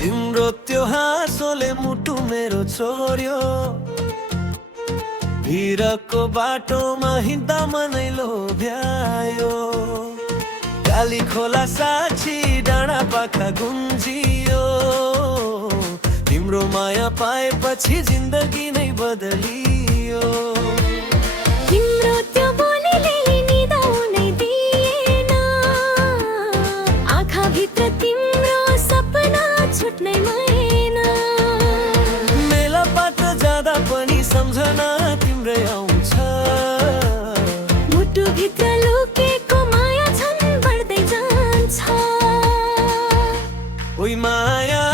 तिम्रो त्यो हाँसोले मुटु मेरो छोड्यो, भिरको बाटोमा हिँड्दा मनै लोभ्यायो। काली खोला साक्षी डाँडा पाखा गुन्जियो, तिम्रो माया पाएपछि जिन्दगी नै बदलियो। तिम्रो त्यो बोलीले निदाउनै दिएन, आँखाभित्र तिम्रो सपना छुट्नै मैन। मेलापात जाँदा पनि सम्झना तिम्रै आउँछ, मुटुभित्र लुकेको माया झन् बढ्दै जान्छ। ओइ माया